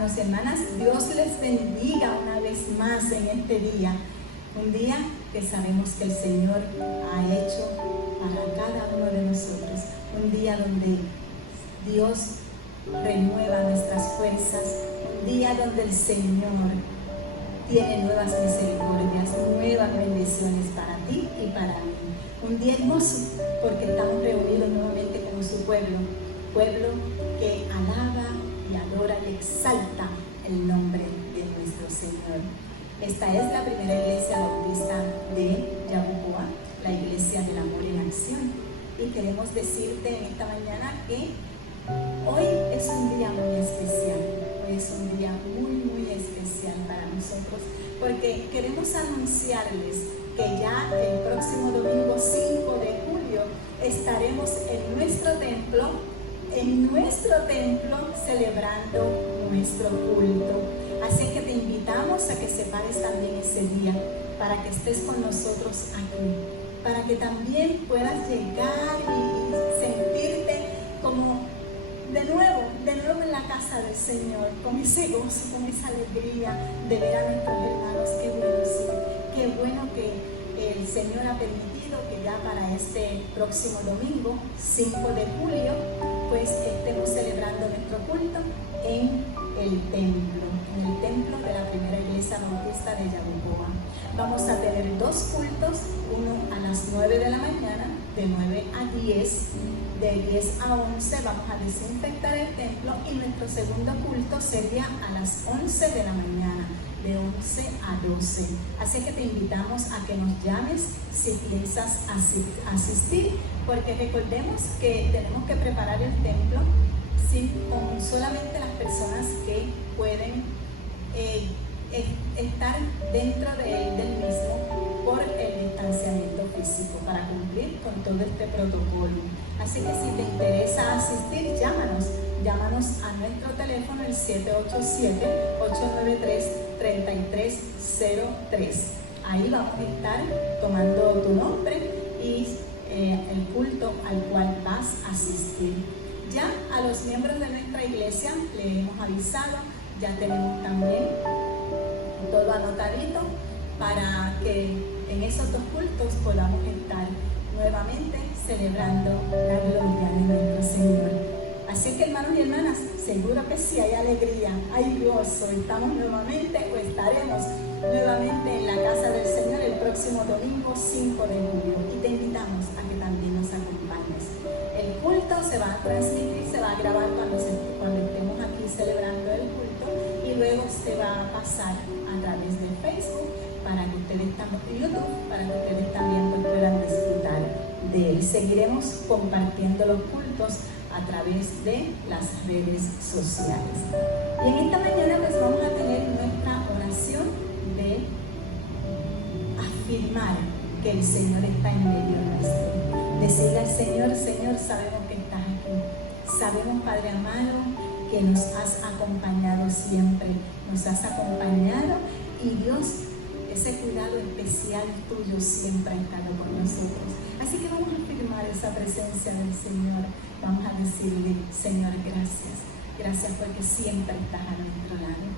hermanos y hermanas, Dios les bendiga una vez más en este día. Un día que sabemos que el Señor ha hecho para cada uno de nosotros. Un día donde Dios renueva nuestras fuerzas. Un día donde el Señor tiene nuevas misericordias, nuevas bendiciones para ti y para mí. Un día hermoso porque estamos reunidos nuevamente como su pueblo que alaba y adora y exalta el nombre de nuestro Señor. Esta es la primera iglesia bautista de Yabucoa, la iglesia del amor en acción. Y queremos decirte en esta mañana que hoy es un día muy especial. Hoy es un día muy especial para nosotros, porque queremos anunciarles que ya el próximo domingo 5 de julio estaremos en nuestro templo celebrando nuestro culto. Así que te invitamos a que separes también ese día para que estés con nosotros aquí, para que también puedas llegar y sentirte como de nuevo en la casa del Señor, con ese gozo, con esa alegría de ver a nuestros hermanos. Qué bueno, sí, qué bueno que el Señor ha permitido que ya para este próximo domingo 5 de julio pues estemos celebrando nuestro culto en el templo de la primera iglesia bautista de Yabucoa. Vamos a tener dos cultos, uno a las 9 de la mañana, de 9 a 10, de 10 a 11 vamos a desinfectar el templo, y nuestro segundo culto sería a las 11 de la mañana, de 11 a 12. Así que te invitamos a que nos llames si piensas asistir, porque recordemos que tenemos que preparar el templo con solamente las personas que pueden estar dentro del mismo por el distanciamiento físico, para cumplir con todo este protocolo. Así que si te interesa asistir, llámanos a nuestro teléfono, el 787-893-3303. Ahí vamos a estar tomando tu nombre y el culto al cual vas a asistir. Ya a los miembros de nuestra iglesia le hemos avisado, ya tenemos también todo anotadito para que en esos dos cultos podamos estar nuevamente celebrando la gloria de nuestro Señor. Así que, hermanos y hermanas, seguro que sí hay alegría, hay gozo. Estamos nuevamente o estaremos nuevamente en la casa del Señor el próximo domingo 5 de julio, y te invitamos a que también nos acompañes. El culto se va a transmitir, se va a grabar cuando estemos aquí celebrando el culto, y luego se va a pasar a través de Facebook para que ustedes también puedan disfrutar de él. Seguiremos compartiendo los cultos a través de las redes sociales. Y en esta mañana pues vamos a tener nuestra oración de afirmar que el Señor está en medio nuestro. Decirle al Señor: Señor, sabemos que estás aquí. Sabemos, Padre amado, que nos has acompañado siempre. Nos has acompañado, y Dios, ese cuidado especial tuyo siempre ha estado con nosotros. Así que vamos a afirmar esa presencia del Señor. Vamos a decirle: Señor, gracias. Gracias porque siempre estás a nuestro lado.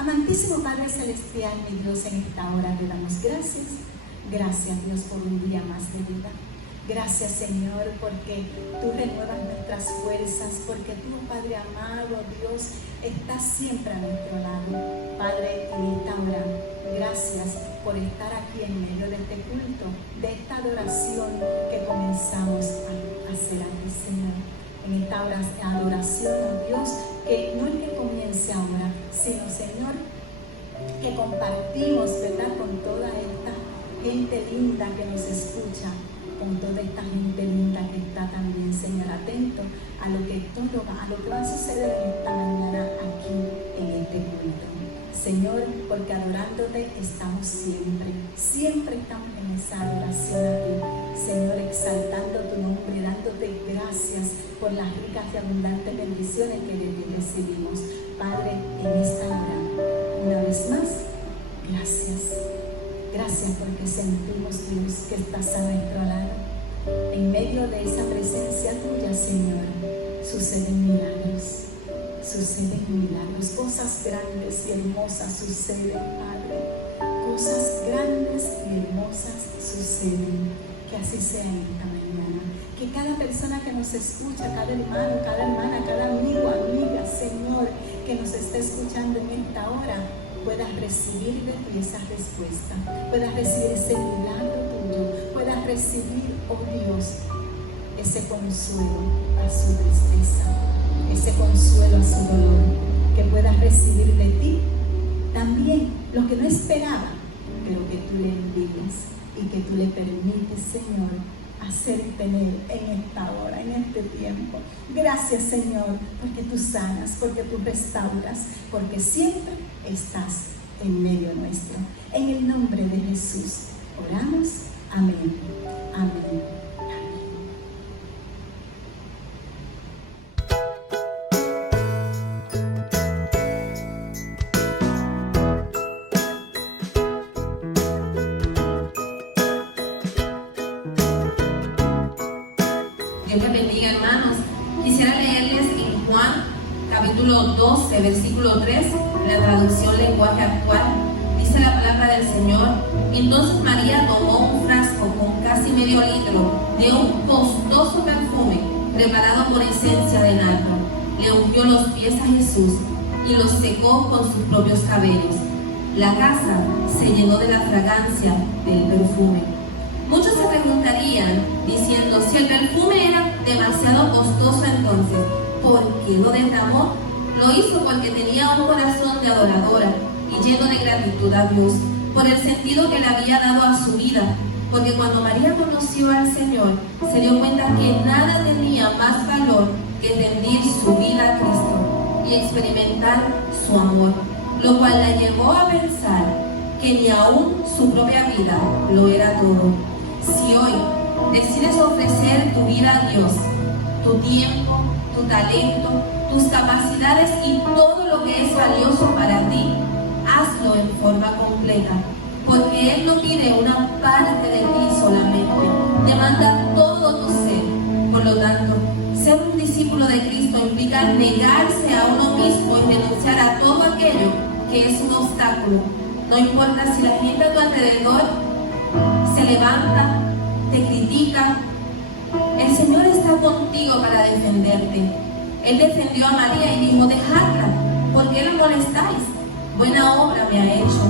Amantísimo Padre Celestial, mi Dios, en esta hora te damos gracias. Gracias, Dios, por un día más de vida. Gracias, Señor, porque tú renuevas nuestras fuerzas, porque tú, Padre amado, Dios, estás siempre a nuestro lado. Padre, en esta hora, gracias por estar aquí en medio de este culto, de esta adoración que comenzamos a hacer aquí, Señor. En esta adoración, oh Dios, que no es que comience ahora, sino, Señor, que compartimos, ¿verdad?, con toda esta gente linda que nos escucha, con toda esta gente linda que está también, Señor, atento a lo que va a suceder en esta mañana aquí en este culto. Señor, porque adorándote estamos siempre estamos en esa adoración a ti, Señor, exaltando tu nombre, dándote gracias por las ricas y abundantes bendiciones que de ti recibimos. Padre, en esta hora, una vez más, gracias. Gracias porque sentimos, Dios, que estás a nuestro lado. En medio de esa presencia tuya, Señor, suceden milagros, suceden milagros, cosas grandes y hermosas suceden, Padre. Cosas grandes y hermosas suceden. Que así sea en esta mañana. Que cada persona que nos escucha, cada hermano, cada hermana, cada amigo, amiga, Señor, que nos está escuchando en esta hora, puedas recibir de ti esa respuesta, puedas recibir ese milagro tuyo, puedas recibir, oh Dios, ese consuelo a su tristeza, ese consuelo a su dolor, que puedas recibir de ti también lo que no esperaba, pero que tú le envías y que tú le permites, Señor, hacer y tener en esta hora, en este tiempo. Gracias, Señor, porque tú sanas, porque tú restauras, porque siempre estás en medio nuestro. En el nombre de Jesús oramos. Amén. Amén. Dios les bendiga, hermanos. Quisiera leerles en Juan, capítulo 12, versículo 3, en la traducción lenguaje actual. Dice la palabra del Señor: entonces María tomó un frasco con casi medio litro de un costoso perfume preparado por esencia de nardo. Le ungió los pies a Jesús y los secó con sus propios cabellos. La casa se llenó de la fragancia del perfume. Muchos se preguntarían, diciendo, si el perfume era demasiado costoso, entonces, ¿por qué lo derramó? Lo hizo porque tenía un corazón de adoradora y lleno de gratitud a Dios, por el sentido que le había dado a su vida, porque cuando María conoció al Señor, se dio cuenta que nada tenía más valor que rendir su vida a Cristo y experimentar su amor, lo cual la llevó a pensar que ni aún su propia vida lo era todo. Si hoy decides ofrecer tu vida a Dios, tu tiempo, tu talento, tus capacidades y todo lo que es valioso para ti, hazlo en forma completa, porque Él no pide una parte de ti solamente, demanda todo tu ser. Por lo tanto, ser un discípulo de Cristo implica negarse a uno mismo y renunciar a todo aquello que es un obstáculo. No importa si la gente a tu alrededor se levanta, te critica, el Señor está contigo para defenderte. Él defendió a María y dijo, dejadla, ¿por qué la molestáis? Buena obra me ha hecho.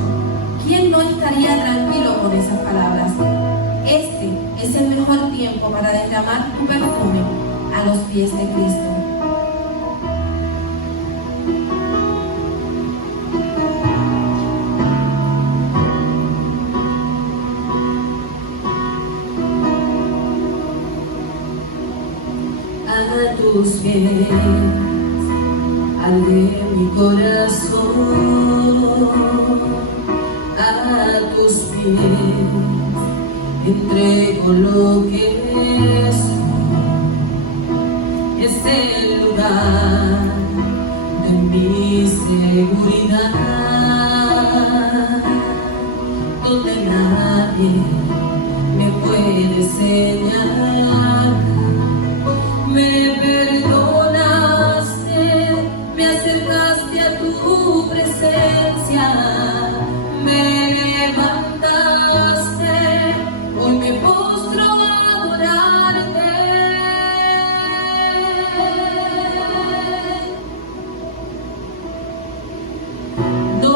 ¿Quién no estaría tranquilo con esas palabras? Este es el mejor tiempo para derramar tu perfume a los pies de Cristo. A tus pies, al de mi corazón, a tus pies, entrego lo que soy. Es el lugar de mi seguridad, donde nadie me puede señalar. Me perdonaste, me acercaste a tu presencia, me levantaste, hoy me postro a adorarte. No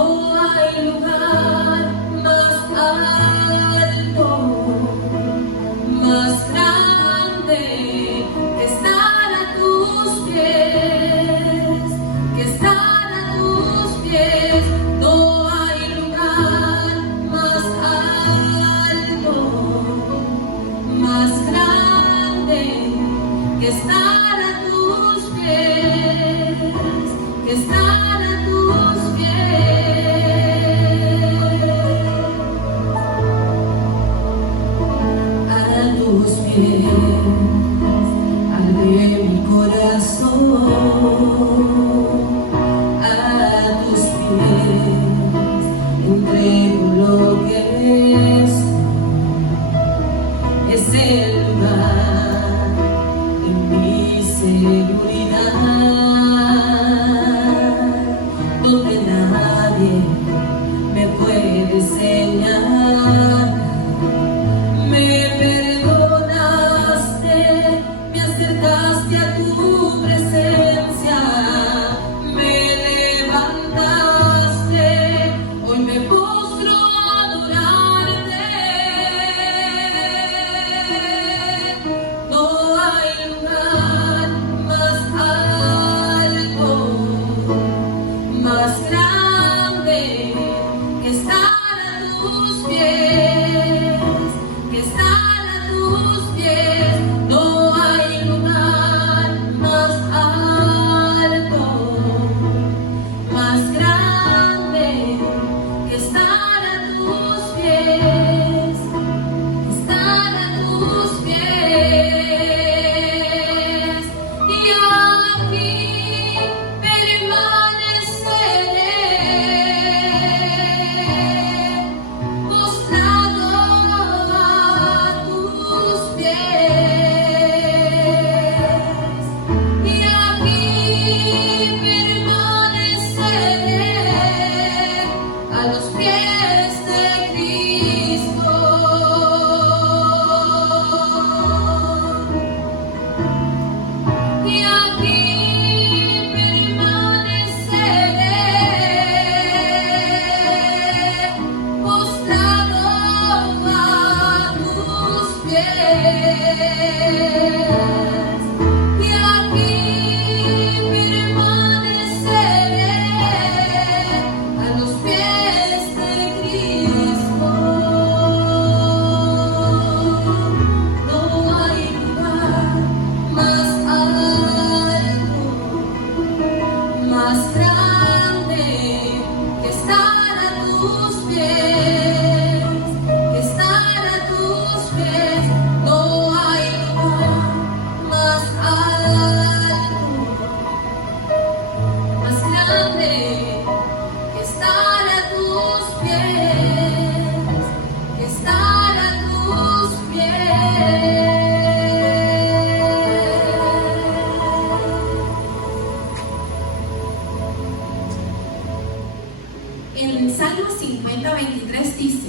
Salmo 50:23 dice: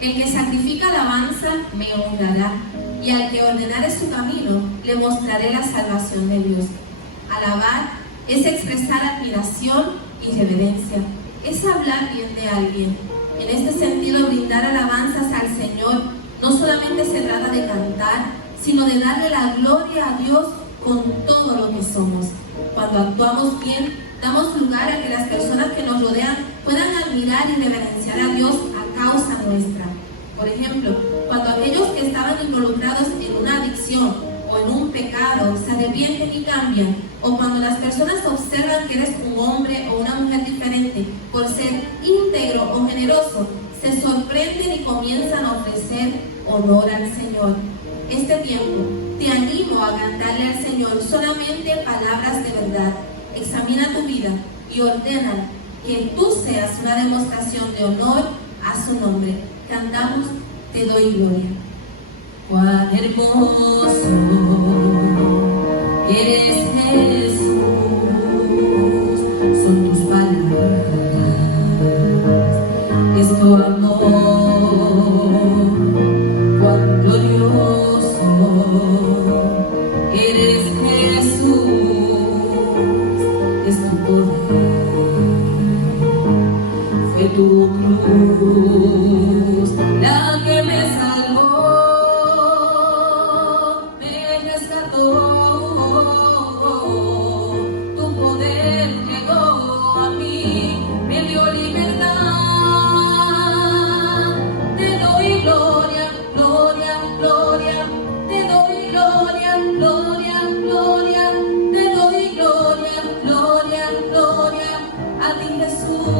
el que sacrifica alabanza me honrará, y al que ordenare su camino le mostraré la salvación de Dios. Alabar es expresar admiración y reverencia, es hablar bien de alguien. En este sentido, brindar alabanzas al Señor no solamente se trata de cantar, sino de darle la gloria a Dios con todo lo que somos. Cuando actuamos bien, damos lugar a que las personas que nos rodean puedan admirar y reverenciar a Dios a causa nuestra. Por ejemplo, cuando aquellos que estaban involucrados en una adicción o en un pecado se arrepienten y cambian, o cuando las personas observan que eres un hombre o una mujer diferente por ser íntegro o generoso, se sorprenden y comienzan a ofrecer honor al Señor. Este tiempo te animo a cantarle al Señor solamente palabras de verdad. Examina tu vida y ordena que tú seas una demostración de honor a su nombre. Cantamos Te doy gloria. Cuán hermoso eres, Jesús, son tus palabras, es tu amor, cuán glorioso eres, Jesús, es tu poder, fue tu cruz la que me salvó, me rescató. Tu poder llegó a mí, me dio libertad. Te doy gloria, gloria, gloria. Te doy gloria, gloria, gloria. Te doy gloria, gloria, gloria. A ti, Jesús.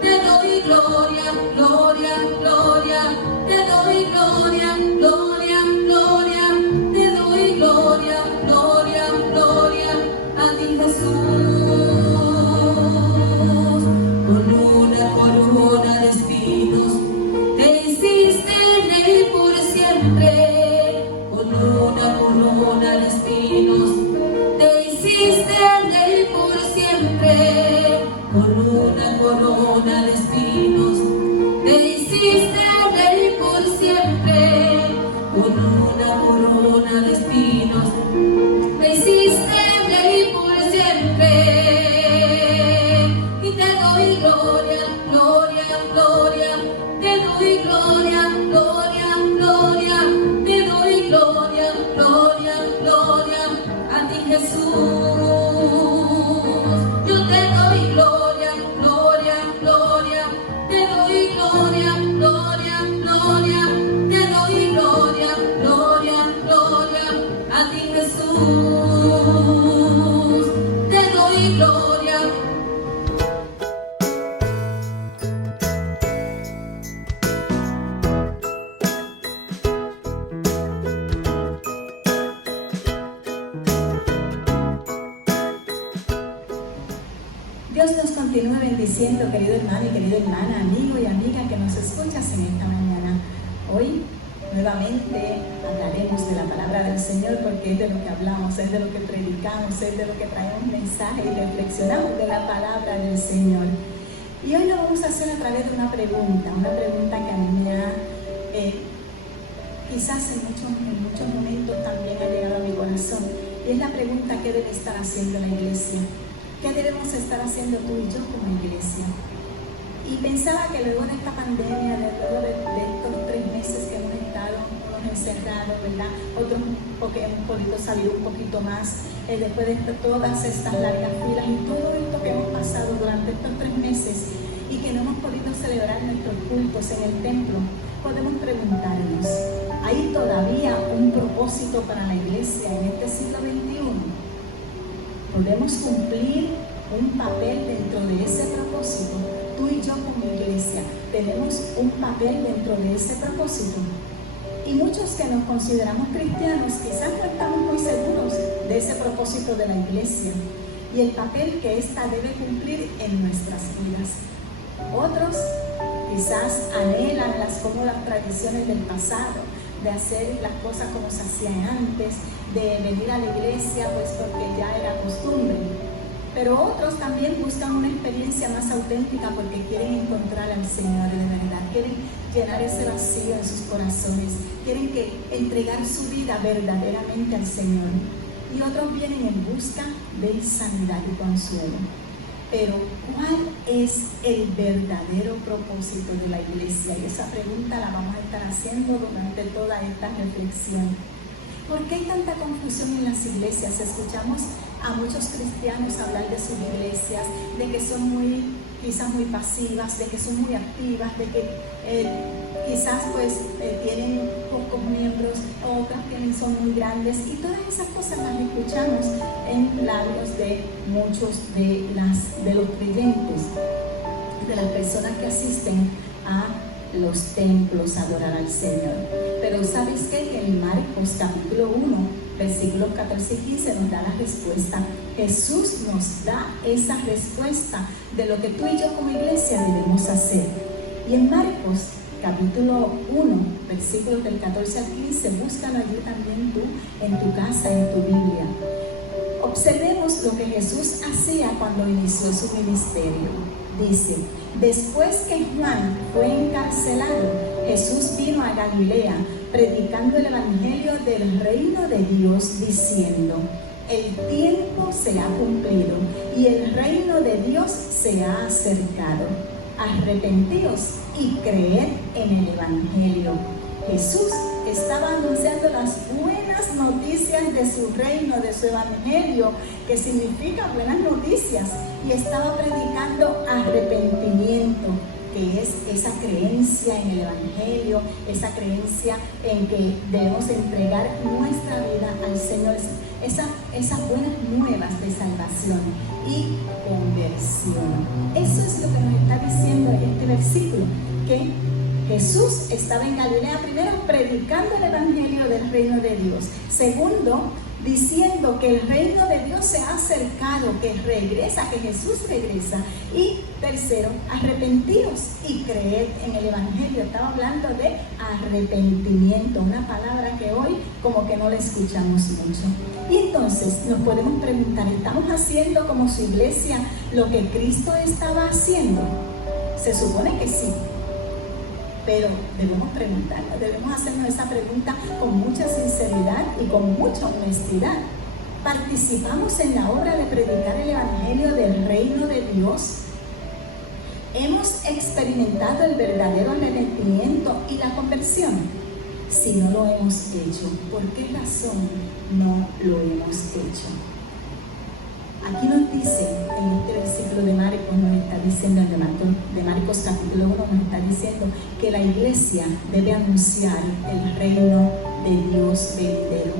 Te doy gloria, gloria, gloria. Te doy gloria, gloria, gloria. Te doy gloria, gloria, gloria. A ti, Jesús. Con una corona de espinos te hiciste rey por siempre. Con una corona de espinos te hiciste rey por siempre. Con una corona de espinos te hiciste rey por siempre. Con una corona de espinos me hiciste rey por siempre. Y te doy gloria, gloria, gloria. Te doy gloria, gloria, gloria. Te doy gloria, gloria, gloria. A ti, Jesús. Yo te doy gloria, gloria, gloria. Te doy gloria, gloria, gloria. Te doy gloria, gloria, gloria. A ti, Jesús. Te doy gloria. Dios nos continúe bendiciendo, querido hermano y querida hermana, amigo y amiga que nos escuchas en esta mañana. Hoy nuevamente hablaremos de la palabra del Señor, porque es de lo que hablamos, es de lo que predicamos, es de lo que traemos mensaje y reflexionamos de la palabra del Señor. Y hoy lo vamos a hacer a través de una pregunta que a mí me ha, quizás en muchos momentos también ha llegado a mi corazón. Y es la pregunta: ¿qué debe estar haciendo la iglesia? ¿Qué debemos estar haciendo tú y yo como iglesia? Y pensaba que luego de esta pandemia, luego de estos 3 meses que hemos estado unos encerrados, ¿verdad? Otros porque hemos podido salir un poquito más, después de todas estas largas filas y todo esto que hemos pasado durante estos 3 meses y que no hemos podido celebrar nuestros cultos en el templo, podemos preguntarnos: ¿hay todavía un propósito para la iglesia en este siglo XXI? ¿Podemos cumplir un papel dentro de ese propósito? Tú y yo como iglesia tenemos un papel dentro de ese propósito. Y muchos que nos consideramos cristianos quizás no estamos muy seguros de ese propósito de la iglesia y el papel que ésta debe cumplir en nuestras vidas. Otros quizás anhelan las cómodas tradiciones del pasado, de hacer las cosas como se hacían antes, de venir a la iglesia pues porque ya era costumbre. Pero otros también buscan una experiencia más auténtica porque quieren encontrar al Señor de verdad, quieren llenar ese vacío en sus corazones, quieren entregar su vida verdaderamente al Señor. Y otros vienen en busca de sanidad y consuelo. Pero, ¿cuál es el verdadero propósito de la iglesia? Y esa pregunta la vamos a estar haciendo durante toda esta reflexión. ¿Por qué hay tanta confusión en las iglesias? Escuchamos a muchos cristianos hablar de sus iglesias, de que son quizás muy pasivas, de que son muy activas, de que quizás tienen pocos miembros, otras son muy grandes, y todas esas cosas las escuchamos en labios de muchos de los creyentes, de las personas que asisten a los templos a adorar al Señor. Pero ¿sabes qué? Que en Marcos capítulo 1, versículos 14 y 15 nos da la respuesta. Jesús nos da esa respuesta de lo que tú y yo como iglesia debemos hacer. Y en Marcos capítulo 1, versículos del 14 al 15, búscalo allí también tú, en tu casa, en tu Biblia. Observemos lo que Jesús hacía cuando inició su ministerio. Dice: después que Juan fue encarcelado, Jesús vino a Galilea, predicando el evangelio del reino de Dios, diciendo: el tiempo se ha cumplido y el reino de Dios se ha acercado. Arrepentíos y creed en el evangelio. Jesús estaba anunciando las buenas noticias de su reino, de su evangelio, que significa buenas noticias, y estaba predicando arrepentimiento, que es esa creencia en el evangelio, esa creencia en que debemos entregar nuestra vida al Señor, esas buenas nuevas de salvación y conversión. Eso es lo que nos está diciendo este versículo, que Jesús estaba en Galilea, primero predicando el evangelio del reino de Dios, segundo diciendo que el reino de Dios se ha acercado, que regresa, que Jesús regresa, y tercero, arrepentíos y creed en el evangelio. Estaba hablando de arrepentimiento, una palabra que hoy como que no la escuchamos mucho. Y entonces nos podemos preguntar, ¿estamos haciendo como su iglesia lo que Cristo estaba haciendo? Se supone que sí, pero debemos preguntarnos, debemos hacernos esa pregunta con mucha sinceridad y con mucha honestidad. ¿Participamos en la obra de predicar el evangelio del reino de Dios? ¿Hemos experimentado el verdadero arrepentimiento y la conversión? Si no lo hemos hecho, ¿por qué razón no lo hemos hecho? Aquí nos dice, en este versículo de Marcos, nos está diciendo, de Marcos capítulo 1, nos está diciendo que la iglesia debe anunciar el reino de Dios venidero,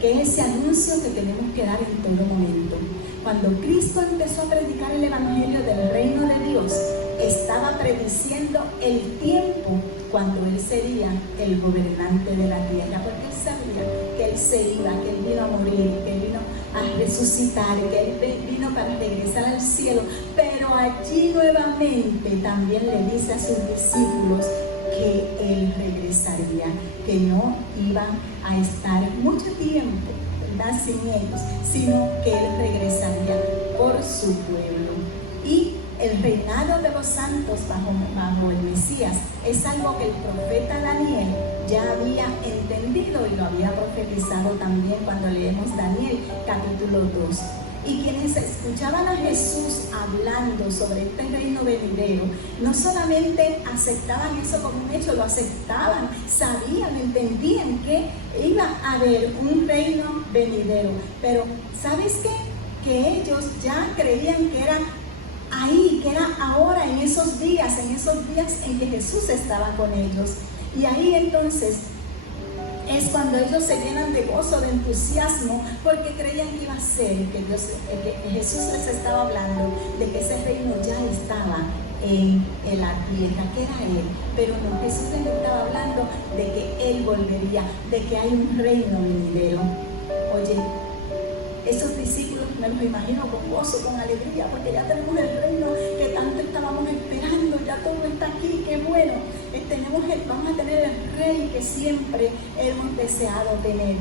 que es ese anuncio que tenemos que dar en todo momento. Cuando Cristo empezó a predicar el evangelio del reino de Dios, estaba prediciendo el tiempo cuando Él sería el gobernante de la tierra, porque Él sabía que Él se iba, que Él vino a morir, que Él vino a resucitar, que Él vino para regresar al cielo, pero allí nuevamente también le dice a sus discípulos que Él regresaría, que no iba a estar mucho tiempo, ¿verdad?, sin ellos, sino que Él regresaría por su pueblo. Y el reinado de los santos bajo el Mesías es algo que el profeta Daniel ya había entendido y lo había profetizado también cuando leemos Daniel capítulo 2. Y quienes escuchaban a Jesús hablando sobre este reino venidero, no solamente aceptaban eso como un hecho, lo aceptaban, sabían, entendían que iba a haber un reino venidero. Pero ¿sabes qué? Que ellos ya creían que era ahí, que era ahora, en esos días en que Jesús estaba con ellos. Y ahí entonces es cuando ellos se llenan de gozo, de entusiasmo, porque creían que iba a ser, que Jesús les estaba hablando de que ese reino ya estaba en la tierra, que era Él. Pero no, Jesús les estaba hablando de que Él volvería, de que hay un reino venidero. Oye, esos discípulos me los imagino con gozo, con alegría, porque ya tenemos el reino que tanto estábamos esperando, ya todo está aquí, qué bueno. Vamos a tener el rey que siempre hemos deseado tener.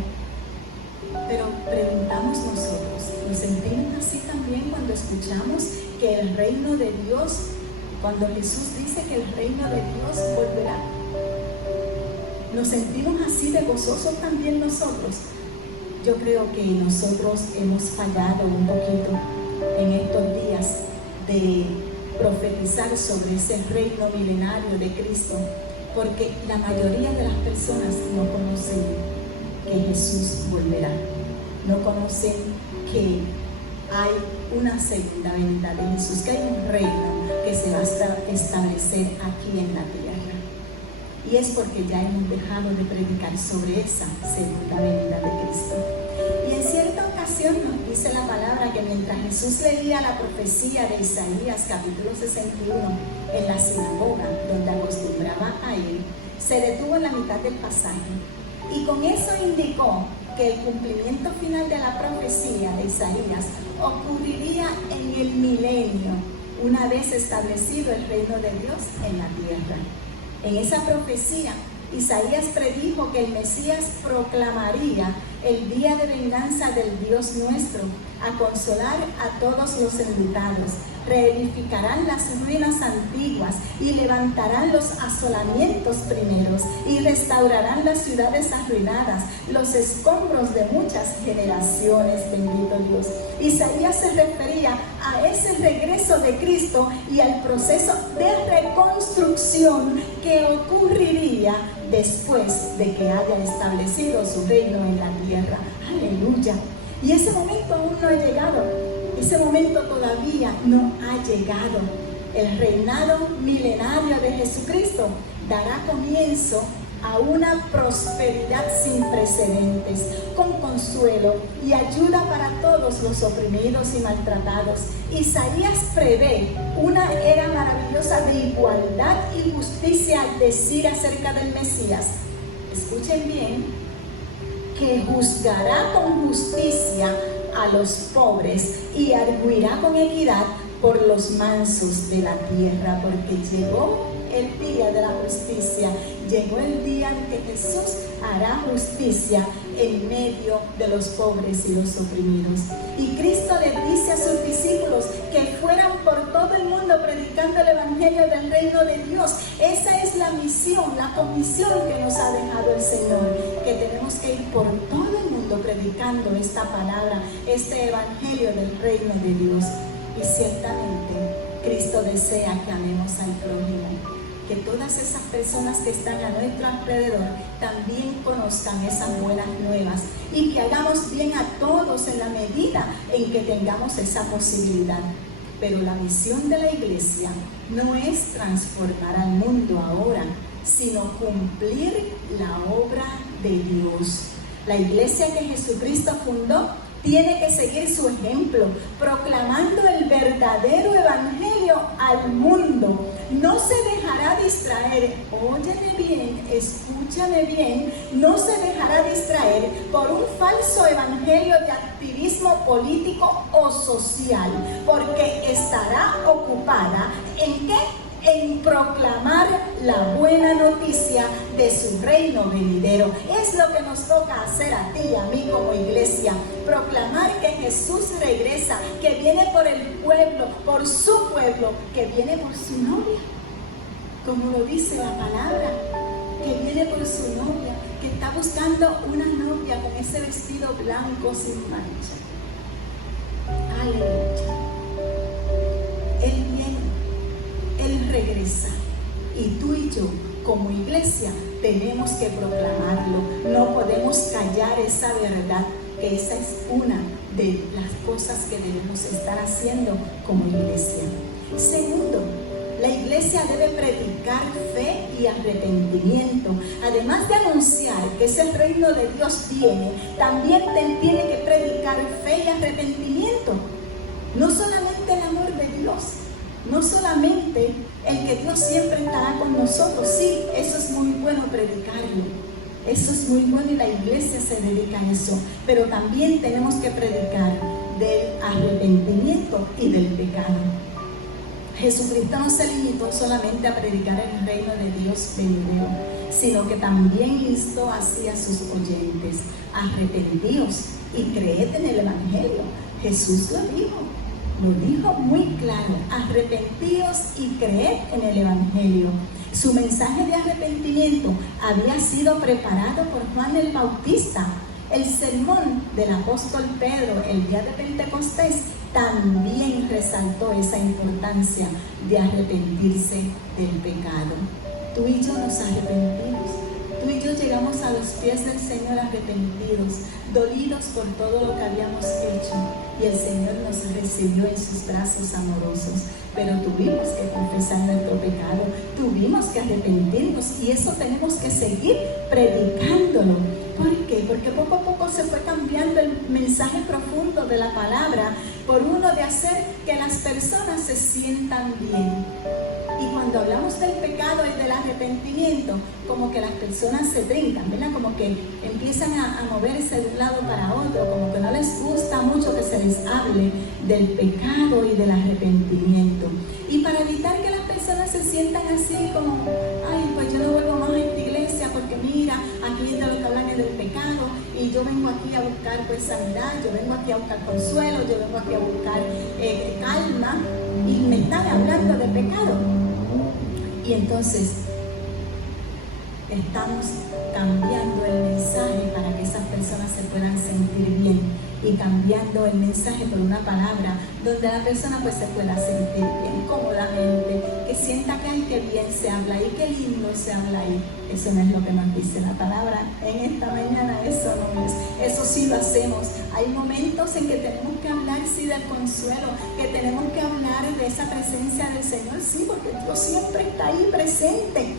Pero preguntamos nosotros, Nos sentimos así también cuando escuchamos que el reino de Dios, cuando Jesús dice que el reino de Dios volverá. Nos sentimos así de gozosos también nosotros. Yo creo que nosotros hemos fallado un poquito en estos días de profetizar sobre ese reino milenario de Cristo, porque la mayoría de las personas no conocen que Jesús volverá, no conocen que hay una segunda venida de Jesús, que hay un reino que se va a establecer aquí en la tierra. Y es porque ya hemos dejado de predicar sobre esa segunda venida de Cristo. Y en cierta ocasión nos dice la palabra que mientras Jesús leía la profecía de Isaías capítulo 61 en la sinagoga donde acostumbraba a ir, se detuvo en la mitad del pasaje y con eso indicó que el cumplimiento final de la profecía de Isaías ocurriría en el milenio, una vez establecido el reino de Dios en la tierra. En esa profecía, Isaías predijo que el Mesías proclamaría el día de venganza del Dios nuestro, a consolar a todos los enlutados, reedificarán las ruinas antiguas y levantarán los asolamientos primeros y restaurarán las ciudades arruinadas, los escombros de muchas generaciones, bendito Dios. Isaías se refería a ese regreso de Cristo y al proceso de reconstrucción que ocurriría después de que haya establecido su reino en la tierra. Aleluya. Y ese momento aún no ha llegado. Ese momento todavía no ha llegado. El reinado milenario de Jesucristo dará comienzo a una prosperidad sin precedentes, con consuelo y ayuda para todos los oprimidos y maltratados. Isaías prevé una era maravillosa de igualdad y justicia al decir acerca del Mesías, escuchen bien, que juzgará con justicia a los pobres y arguirá con equidad por los mansos de la tierra, porque llegó el día de la justicia, llegó el día en que Jesús hará justicia en medio de los pobres y los oprimidos. Y Cristo le dice a sus discípulos que fueran por todo el mundo predicando el evangelio del reino de Dios. Esa es la misión, la comisión que nos ha dejado el Señor, que tenemos que ir por todo el mundo predicando esta palabra, este evangelio del reino de Dios. Y ciertamente Cristo desea que amemos al prójimo, que todas esas personas que están a nuestro alrededor también conozcan esas buenas nuevas y que hagamos bien a todos en la medida en que tengamos esa posibilidad. Pero la misión de la iglesia no es transformar al mundo ahora, sino cumplir la obra de Dios. La iglesia que Jesucristo fundó tiene que seguir su ejemplo, proclamando el verdadero evangelio al mundo. No se dejará distraer, óyeme bien, escúchame bien, no se dejará distraer por un falso evangelio de activismo político o social, porque estará ocupada ¿en qué? En proclamar la buena noticia de su reino venidero. Es lo que nos toca hacer a ti y a mí como iglesia, proclamar que Jesús regresa, que viene por el pueblo, por su pueblo, que viene por su novia, como lo dice la palabra, que viene por su novia, que está buscando una novia con ese vestido blanco sin mancha. Aleluya. Él viene, Él regresa, y tú y yo como iglesia tenemos que proclamarlo. No podemos callar esa verdad, que esa es una de las cosas que debemos estar haciendo como iglesia. Segundo, la iglesia debe predicar fe y arrepentimiento. Además de anunciar que ese reino de Dios viene, también tiene que predicar fe y arrepentimiento. No solamente el amor de Dios, no solamente el que Dios siempre estará con nosotros. Sí, eso es muy bueno predicarlo, eso es muy bueno y la iglesia se dedica a eso, pero también tenemos que predicar del arrepentimiento y del pecado. Jesucristo no se limitó solamente a predicar el reino de Dios venidero, sino que también instó así a sus oyentes: arrepentíos y creed en el evangelio Jesús lo dijo muy claro: arrepentíos y creed en el Evangelio. Su mensaje de arrepentimiento había sido preparado por Juan el Bautista. El sermón del apóstol Pedro el día de Pentecostés también resaltó esa importancia de arrepentirse del pecado. Tú y yo nos arrepentimos. Tú y yo llegamos a los pies del Señor arrepentidos, dolidos por todo lo que habíamos hecho, y el Señor nos recibió en sus brazos amorosos. Pero tuvimos que confesar nuestro pecado, tuvimos que arrepentirnos, y eso tenemos que seguir predicándolo. ¿Por qué? Porque poco a poco se fue cambiando el mensaje profundo de la palabra por uno de hacer que las personas se sientan bien. Y cuando hablamos del pecado y del arrepentimiento, como que las personas se brincan, ¿verdad? Como que empiezan a moverse de un lado para otro, como que no les gusta mucho que se les hable del pecado y del arrepentimiento. Y para evitar que las personas se sientan así como: ay, pues yo no vuelvo más a esta iglesia porque mira, aquí de lo que hablan es del pecado, y yo vengo aquí a buscar pues sanidad, yo vengo aquí a buscar consuelo, yo vengo aquí a buscar calma, y me están hablando de pecado. Y entonces estamos cambiando el mensaje para que esas personas se puedan sentir bien, y cambiando el mensaje por una palabra donde la persona pues se pueda sentir bien cómodamente, que sienta que ay, qué bien se habla ahí, qué lindo se habla ahí. Eso no es lo que nos dice la palabra en esta mañana, eso no es. Eso sí lo hacemos. Hay momentos en que tenemos que hablar sí del consuelo, que tenemos que hablar de esa presencia del Señor, sí, porque Dios siempre está ahí presente.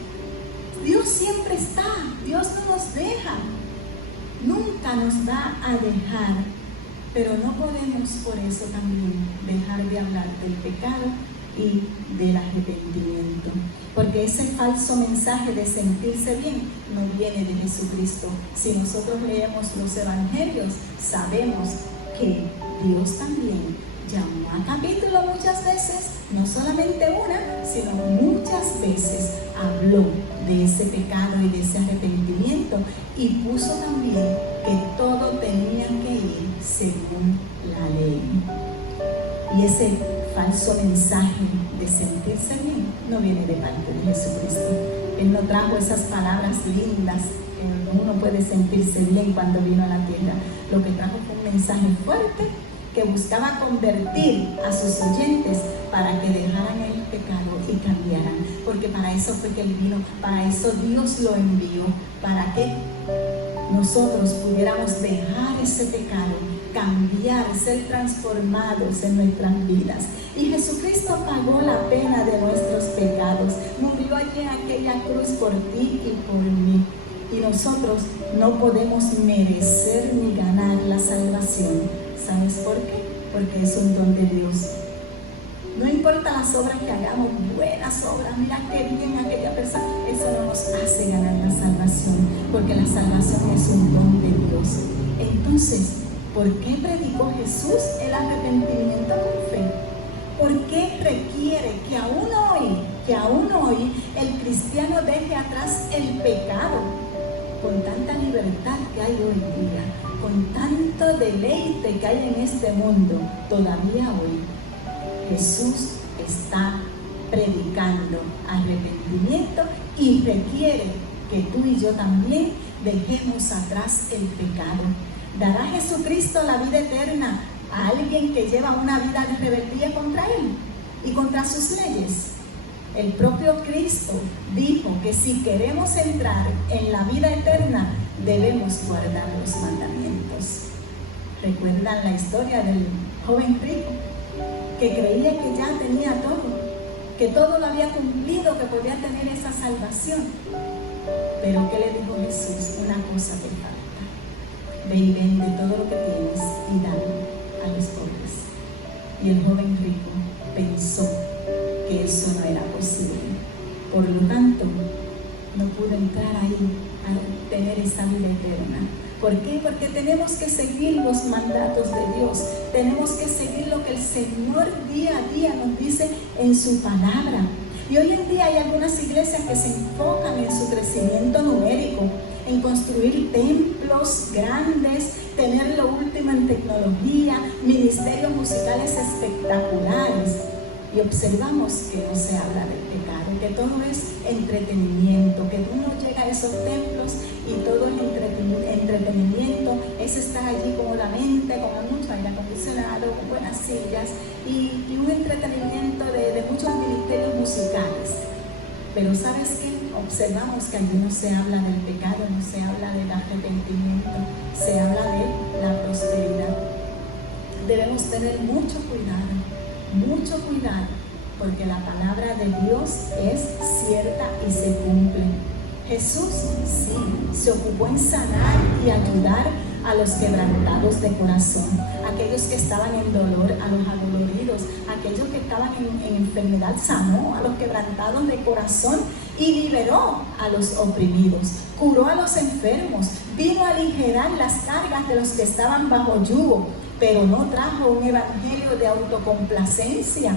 Dios siempre está, Dios no nos deja, nunca nos va a dejar, pero no podemos por eso también dejar de hablar del pecado y del arrepentimiento, porque ese falso mensaje de sentirse bien no viene de Jesucristo. Si nosotros leemos los evangelios, sabemos que Dios también llamó a capítulo muchas veces, no solamente una, sino muchas veces habló de ese pecado y de ese arrepentimiento, y puso también que todo tenía que ir según la ley. Y ese falso mensaje de sentirse bien no viene de parte de Jesucristo. Él no trajo esas palabras lindas que uno puede sentirse bien cuando vino a la tierra. Lo que trajo fue un mensaje fuerte que buscaba convertir a sus oyentes para que dejaran el pecado y cambiaran, porque para eso fue que Él vino, para eso Dios lo envió, para que nosotros pudiéramos dejar ese pecado, cambiar, ser transformados en nuestras vidas. Y Jesucristo pagó la pena de nuestros pecados, murió allí en aquella cruz por ti y por mí. Y nosotros no podemos merecer ni ganar la salvación. ¿Sabes por qué? Porque es un don de Dios. No importa las obras que hagamos, buenas obras, mira qué bien aquella persona, eso no nos hace ganar la salvación, porque la salvación es un don de Dios. Entonces, ¿por qué predicó Jesús el arrepentimiento con fe? ¿Por qué requiere que aún hoy el cristiano deje atrás el pecado? Con tanta libertad que hay hoy día, con tanto deleite que hay en este mundo, todavía hoy Jesús está predicando arrepentimiento y requiere que tú y yo también dejemos atrás el pecado. ¿Dará Jesucristo la vida eterna a alguien que lleva una vida de rebeldía contra Él y contra sus leyes? El propio Cristo dijo que si queremos entrar en la vida eterna, debemos guardar los mandamientos. ¿Recuerdan la historia del joven rico que creía que ya tenía todo, que todo lo había cumplido, que podía tener esa salvación? Pero ¿qué le dijo Jesús? Una cosa te falta: ve y vende todo lo que tienes y dalo a los pobres. Y el joven rico pensó que eso no era posible, por lo tanto no pudo entrar ahí a tener esa vida eterna. ¿Por qué? Porque tenemos que seguir los mandatos de Dios, tenemos que seguir lo que el Señor día a día nos dice en su palabra. Y hoy en día hay algunas iglesias que se enfocan en su crecimiento numérico, en construir templos grandes, tener lo último en tecnología, ministerios musicales espectaculares. Y observamos que no se habla del pecado, que todo es entretenimiento, que uno llega a esos templos y todo es entretenimiento, es estar allí cómodamente, con mucho aire acondicionado, con buenas sillas y un entretenimiento de muchos ministerios musicales. Pero ¿sabes qué? Observamos que allí no se habla del pecado, no se habla del arrepentimiento, se habla de la prosperidad. Debemos tener mucho cuidado, porque la palabra de Dios es cierta y se cumple. Jesús sí se ocupó en sanar y ayudar a los quebrantados de corazón, aquellos que estaban en dolor, a los adoloridos, aquellos que estaban en enfermedad, sanó a los quebrantados de corazón y liberó a los oprimidos, curó a los enfermos, vino a aligerar las cargas de los que estaban bajo yugo, pero no trajo un evangelio de autocomplacencia.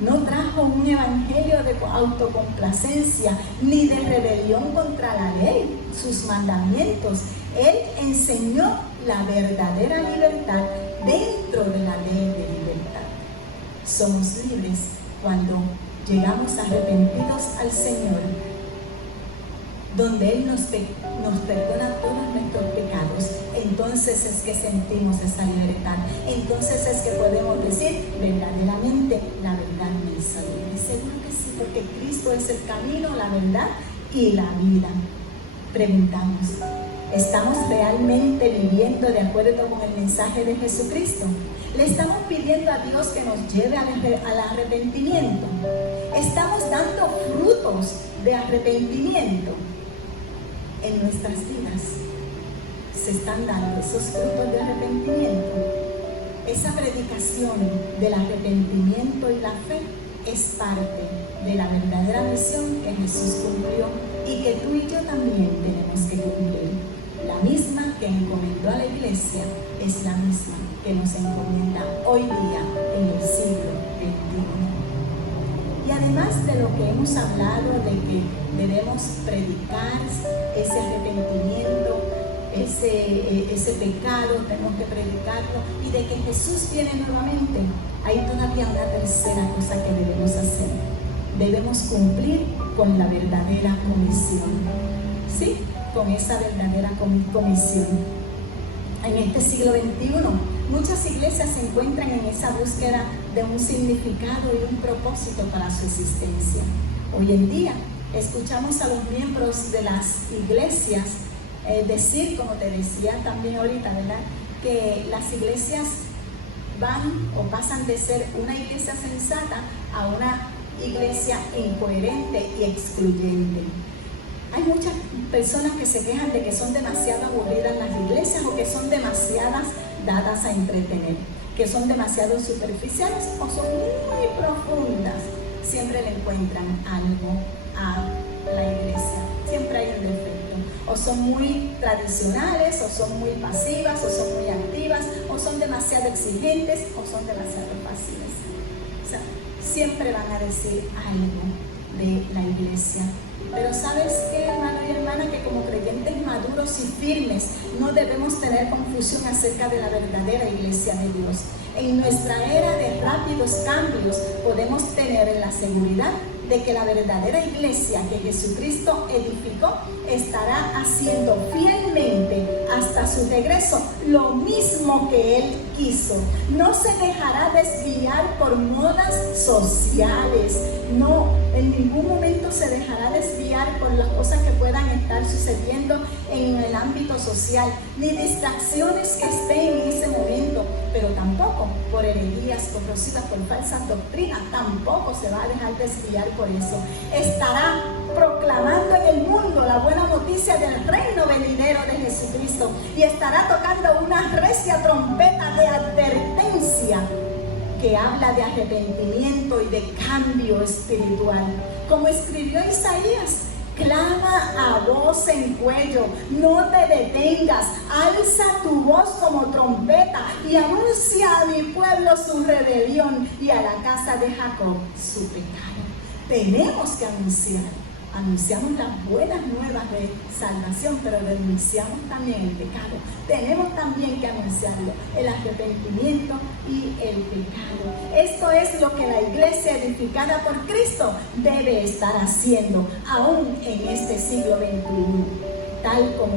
No trajo un evangelio de autocomplacencia ni de rebelión contra la ley, sus mandamientos. Él enseñó la verdadera libertad dentro de la ley de libertad. Somos libres cuando llegamos arrepentidos al Señor, donde Él nos perdona todos nuestros pecados. Entonces es que sentimos esa libertad. Entonces es que podemos decir, verdaderamente la verdad me hizo libre. Seguro que sí, porque Cristo es el camino, la verdad y la vida. Preguntamos, ¿estamos realmente viviendo de acuerdo con el mensaje de Jesucristo? ¿Le estamos pidiendo a Dios que nos lleve al arrepentimiento? ¿Estamos dando frutos de arrepentimiento en nuestras vidas? Se están dando esos frutos de arrepentimiento. Esa predicación del arrepentimiento y la fe es parte de la verdadera misión que Jesús cumplió y que tú y yo también tenemos que cumplir. La misma que encomendó a la iglesia es la misma que nos encomienda hoy día en el siglo XXI. Y además de lo que hemos hablado de que debemos predicar ese arrepentimiento, ese pecado, tenemos que predicarlo, y de que Jesús viene nuevamente, hay todavía una tercera cosa que debemos hacer. Debemos cumplir con la verdadera comisión. ¿Sí? Con esa verdadera comisión. En este siglo XXI, muchas iglesias se encuentran en esa búsqueda de un significado y un propósito para su existencia. Hoy en día, escuchamos a los miembros de las iglesias decir, como te decía también ahorita, ¿verdad?, que las iglesias van o pasan de ser una iglesia sensata a una iglesia incoherente y excluyente. Hay muchas personas que se quejan de que son demasiado aburridas las iglesias o que son demasiadas dadas a entretener, que son demasiado superficiales o son muy profundas. Siempre le encuentran algo a la iglesia, siempre hay un defecto. O son muy tradicionales, o son muy pasivas, o son muy activas, o son demasiado exigentes, o son demasiado fáciles. O sea, siempre van a decir algo de la iglesia. Pero ¿sabes qué, hermano y hermana? Que como creyentes maduros y firmes no debemos tener confusión acerca de la verdadera iglesia de Dios. En nuestra era de rápidos cambios podemos tener la seguridad de que la verdadera iglesia que Jesucristo edificó estará haciendo fielmente hasta su regreso lo mismo que Él quiso. No se dejará desviar por modas sociales, no, en ningún momento se dejará desviar por las cosas que puedan estar sucediendo en el ámbito social, ni distracciones que estén en ese momento, pero tampoco por herejías corrosivas, por falsas doctrinas, tampoco se va a dejar desviar por eso. Estará proclamando en el mundo la buena noticia del reino venidero de Jesucristo y estará tocando una recia trompeta de advertencia que habla de arrepentimiento y de cambio espiritual. Como escribió Isaías, clama a voz en cuello, no te detengas, alza tu voz como trompeta y anuncia a mi pueblo su rebelión y a la casa de Jacob su pecado. Tenemos que anunciar anunciamos las buenas nuevas de salvación, pero denunciamos también el pecado. Tenemos también que anunciarlo, el arrepentimiento y el pecado. Esto es lo que la iglesia edificada por Cristo debe estar haciendo, aún en este siglo XXI, tal como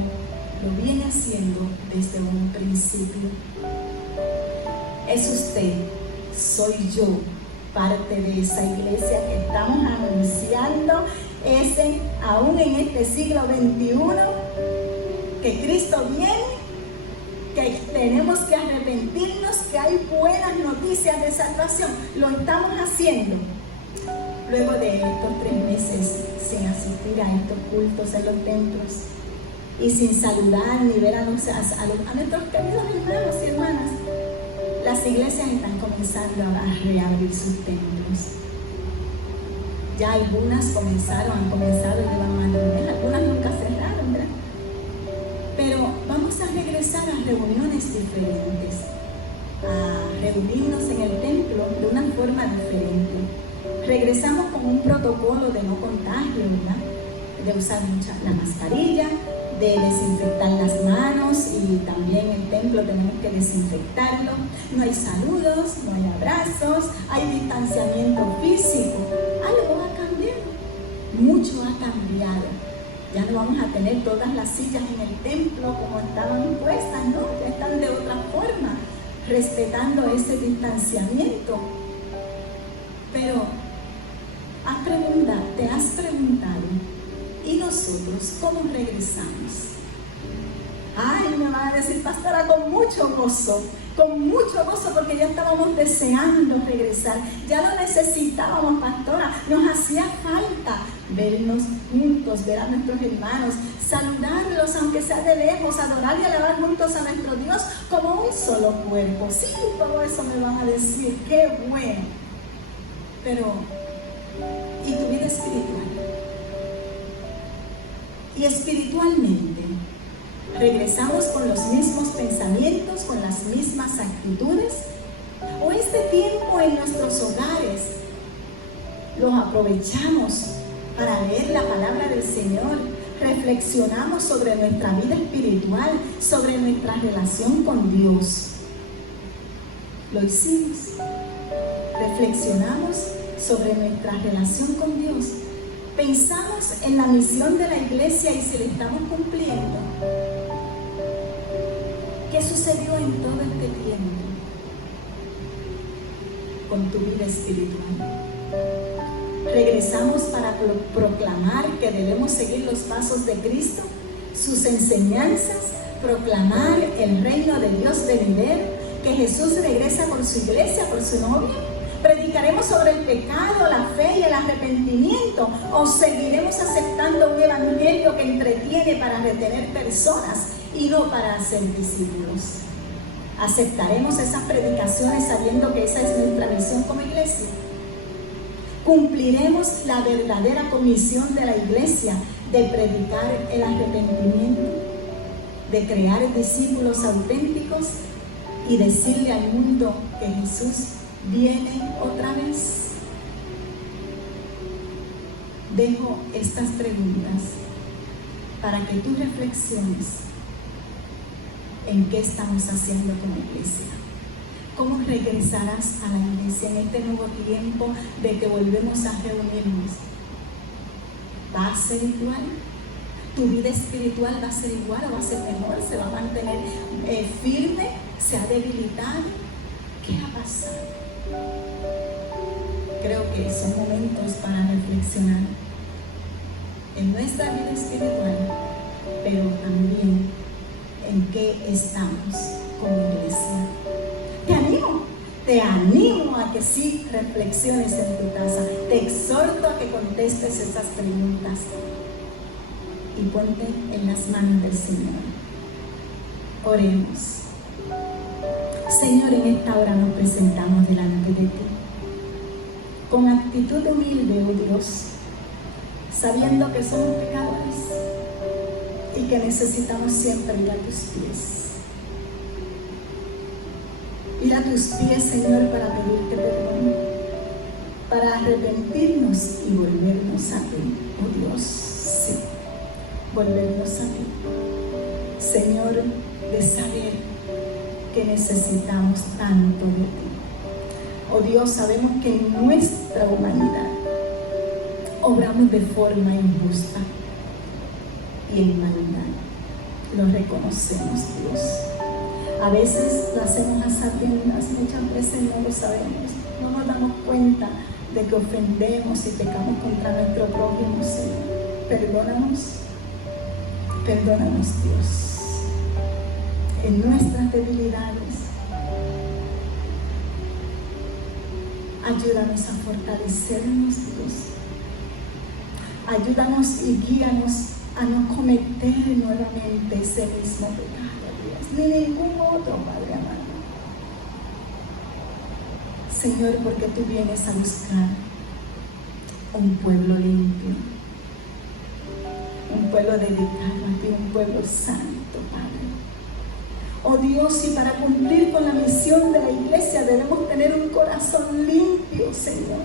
lo viene haciendo desde un principio. Es usted, soy yo, parte de esa iglesia que estamos anunciando aún en este siglo XXI, que Cristo viene, que tenemos que arrepentirnos, que hay buenas noticias de salvación. Lo estamos haciendo. Luego de estos 3 meses sin asistir a estos cultos en los templos y sin saludar ni ver a nuestros queridos hermanos y hermanas, las iglesias están comenzando a reabrir sus templos. Ya algunas han comenzado, llevan más de un mes, algunas nunca cerraron, ¿verdad? Pero vamos a regresar a reuniones diferentes, a reunirnos en el templo de una forma diferente. Regresamos con un protocolo de no contagio, ¿verdad? De usar la mascarilla, de desinfectar las manos, y también el templo tenemos que desinfectarlo. No hay saludos, no hay abrazos, hay distanciamiento físico. Algo ha cambiado, mucho ha cambiado. Ya no vamos a tener todas las sillas en el templo como estaban puestas, ¿no? Ya están de otra forma, respetando ese distanciamiento. Pero te has preguntado, ¿y nosotros cómo regresamos? Ay, me van a decir, pastora, con mucho gozo, porque ya estábamos deseando regresar, ya lo necesitábamos, pastora, nos hacía falta vernos juntos, ver a nuestros hermanos, saludarlos aunque sea de lejos, adorar y alabar juntos a nuestro Dios como un solo cuerpo. Sí, todo eso me van a decir, qué bueno. Pero, ¿y tu vida espiritual? Y espiritualmente, ¿regresamos con los mismos pensamientos, con las mismas actitudes? ¿O este tiempo en nuestros hogares los aprovechamos para leer la palabra del Señor? Reflexionamos sobre nuestra vida espiritual, sobre nuestra relación con Dios. ¿Lo hicimos? Reflexionamos sobre nuestra relación con Dios. Pensamos en la misión de la iglesia y si la estamos cumpliendo. ¿Qué sucedió en todo este tiempo con tu vida espiritual? Regresamos para proclamar que debemos seguir los pasos de Cristo, sus enseñanzas, proclamar el reino de Dios venidero, que Jesús regresa por su iglesia, por su novia. ¿Predicaremos sobre el pecado, la fe y el arrepentimiento? ¿O seguiremos aceptando un evangelio que entretiene para retener personas y no para hacer discípulos? ¿Aceptaremos esas predicaciones sabiendo que esa es nuestra misión como iglesia? ¿Cumpliremos la verdadera comisión de la iglesia de predicar el arrepentimiento, de crear discípulos auténticos y decirle al mundo que Jesús viene otra vez? Dejo estas preguntas para que tú reflexiones en qué estamos haciendo como iglesia. ¿Cómo regresarás a la iglesia en este nuevo tiempo de que volvemos a reunirnos? ¿Va a ser igual? ¿Tu vida espiritual va a ser igual o va a ser mejor? ¿Se va a mantener firme? ¿Se ha debilitado? ¿Qué ha pasado? Creo que son momentos para reflexionar en nuestra vida espiritual, pero también en qué estamos como iglesia. Te animo a que sí reflexiones en tu casa. Te exhorto a que contestes esas preguntas y ponte en las manos del Señor. Oremos. Señor, en esta hora nos presentamos delante de ti con actitud humilde, oh Dios, sabiendo que somos pecadores y que necesitamos siempre ir a tus pies. Ir a tus pies, Señor, para pedirte perdón, para arrepentirnos y volvernos a ti, oh Dios, sí, volvernos a ti. Señor, de saber que necesitamos tanto de ti. Oh Dios, sabemos que en nuestra humanidad obramos de forma injusta y en maldad. Lo reconocemos, Dios. A veces lo hacemos a sabiendas, muchas veces no lo sabemos. No nos damos cuenta de que ofendemos y pecamos contra nuestro prójimo, Señor. Perdónanos, perdónanos, Dios. En nuestras debilidades, ayúdanos a fortalecernos, Dios. Ayúdanos y guíanos a no cometer nuevamente ese mismo pecado, Dios, ni ningún otro, Padre amado. Señor, porque tú vienes a buscar un pueblo limpio, un pueblo dedicado a ti, un pueblo santo, Padre. Oh Dios, y para cumplir con la misión de la iglesia debemos tener un corazón limpio, Señor.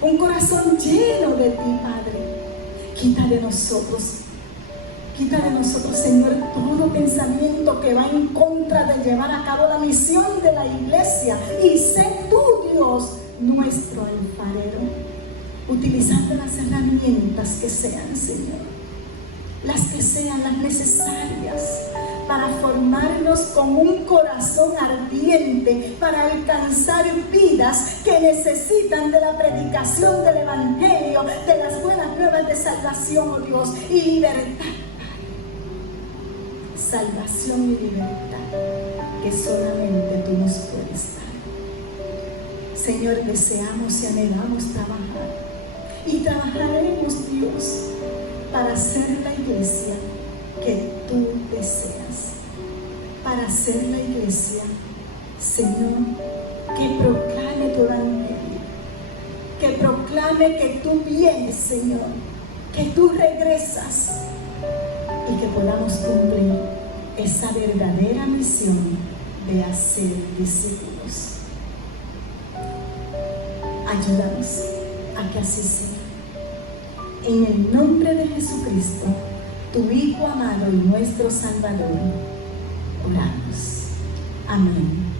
Un corazón lleno de ti, Padre. Quita de nosotros, Señor, todo pensamiento que va en contra de llevar a cabo la misión de la iglesia. Y sé tú, Dios, nuestro alfarero, utilizando las herramientas que sean, Señor, las que sean las necesarias para formarnos con un corazón ardiente, para alcanzar vidas que necesitan de la predicación del Evangelio, de las buenas nuevas de salvación, oh Dios, y libertad. Salvación y libertad que solamente tú nos puedes dar. Señor, deseamos y anhelamos trabajar, y trabajaremos, Dios, para ser la iglesia que tú deseas, para ser la iglesia, Señor, que proclame tu evangelio, que proclame que tú vienes, Señor, que tú regresas, y que podamos cumplir esa verdadera misión de hacer discípulos. Ayúdanos a que así sea. En el nombre de Jesucristo, tu Hijo amado y nuestro Salvador, oramos. Amén.